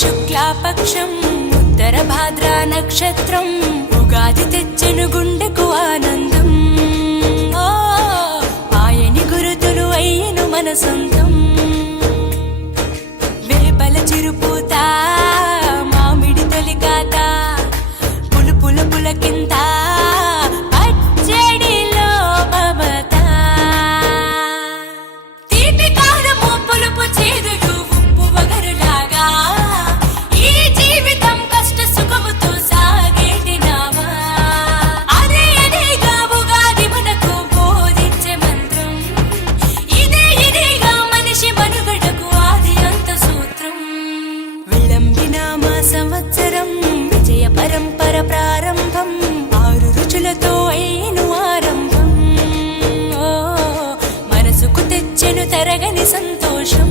శుక్లాపక్షం ఉత్తర భాద్ర నక్షత్రం ఉగాది తెచ్చెను గుండెకు ఆనందం. ఆయని గురుతులు అయ్యను మన సొంతం. వేపల చిరుపూత మామిడి తొలికాత పులుపుల పులకింత పచ్చడిలో మమత. తీపి కారము పులుపు చేదులు ఉప్పు వగరులాగా ఈ జీవితం కష్ట సుఖముతో సాగేటి నావా. అదే అదేగా ఉగాది మనకు బోధించే మంత్రం. ఇదేగా మనిషి మనుగడకు ఆది అంత సూత్రం. విళంబినామ సంవత్సరం విజయ పరంపర ప్రారంభం. 6 రుచులతో అయిను ఆరంభం. మనసుకు తెచ్చెను తరగని సంతోషం.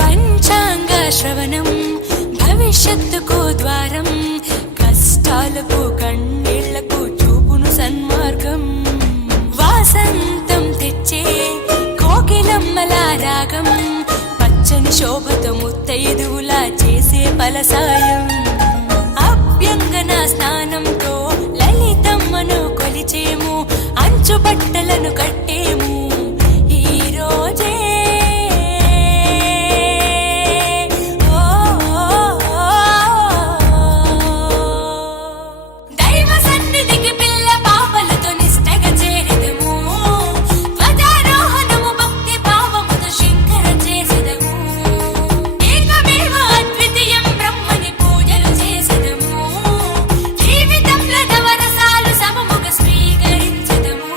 పంచాంగ శ్రవణం భవిష్యత్తుకు ద్వారం. కష్టాలకు కన్నీళ్లకు చూపును సన్మార్గం. వాసంతం తెచ్చే కోకిలమ్మల రాగం. పచ్చని శోభతో ముత్తైదువులా చేసే ఫలసాయం. అభ్యంగన స్నానంతో లలితమ్మను కొలిచేము. అంచు బట్టలను కట్టేము ఈ రోజే. దైవ సన్నిధికి పిల్ల పాపలతో నిష్టగా చేరెదము. ధ్వజారోహణము భక్తి భావముతో శంకర చేసెదము. ఏకమేవ అద్వితీయం బ్రహ్మని పూజలు చేసెదము. జీవితంలో నవరసాలు సమముగా స్వీకరించెదము.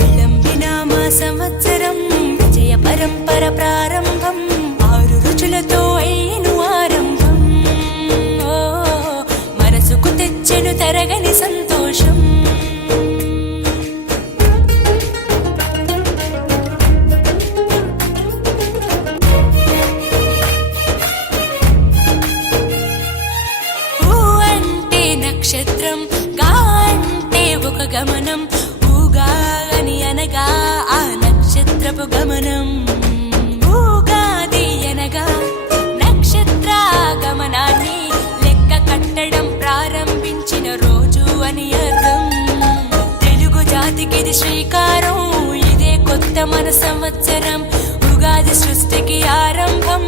విళంబినామ సంవత్సరం విజయ పరంపర ప్రారంభం. 6 రుచులతో అయిను ఆరంభం. మనసుకు తెచ్చెను తరగని సంతోషం. ఊ అంటే నక్షత్రం, గా అంటే ఒక గమనం. ఊగాని అనగా ఆ నక్షత్రపు గమనం. ఊగాది అనగా నక్షత్ర గమనాన్ని లెక్క కట్టడం ప్రారంభించిన రోజు అని అర్థం. తెలుగు జాతికిది శ్రీకారం. ఇదే కొత్త మన సంవత్సరం. ఉగాది సృష్టికి ఆరంభం.